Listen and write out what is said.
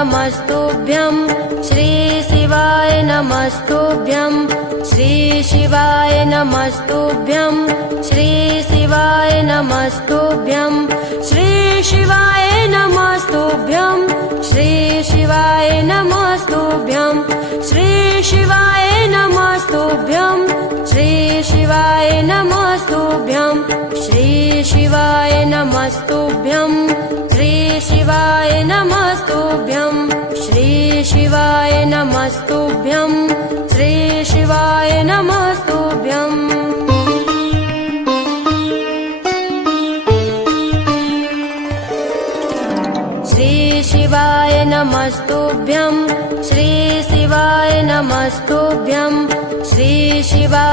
नमस्तुभ्यं श्री शिवाय नमस्तुभ्यं श्री शिवाय नमस्तुभ्यं श्री शिवाय नमस्तुभ्यं श्री शिवाय नमस्तुभ्यं श्री शिवाय नमस्तुभ्यं श्री शिवाय नमस्तुभ्यं श्री शिवाय नमस्तुभ्यं श्री शिवाय नमस्तुभ्यं श्री शिवाय नमस्तुभ्यं श्री शिवाय नमस्तुभ्यं श्री शिवाय नमस्तुभ्यं श्री शिवाय नमस्तुभ्यं श्री शिवाय नमस्तुभ्यं श्री शिवाय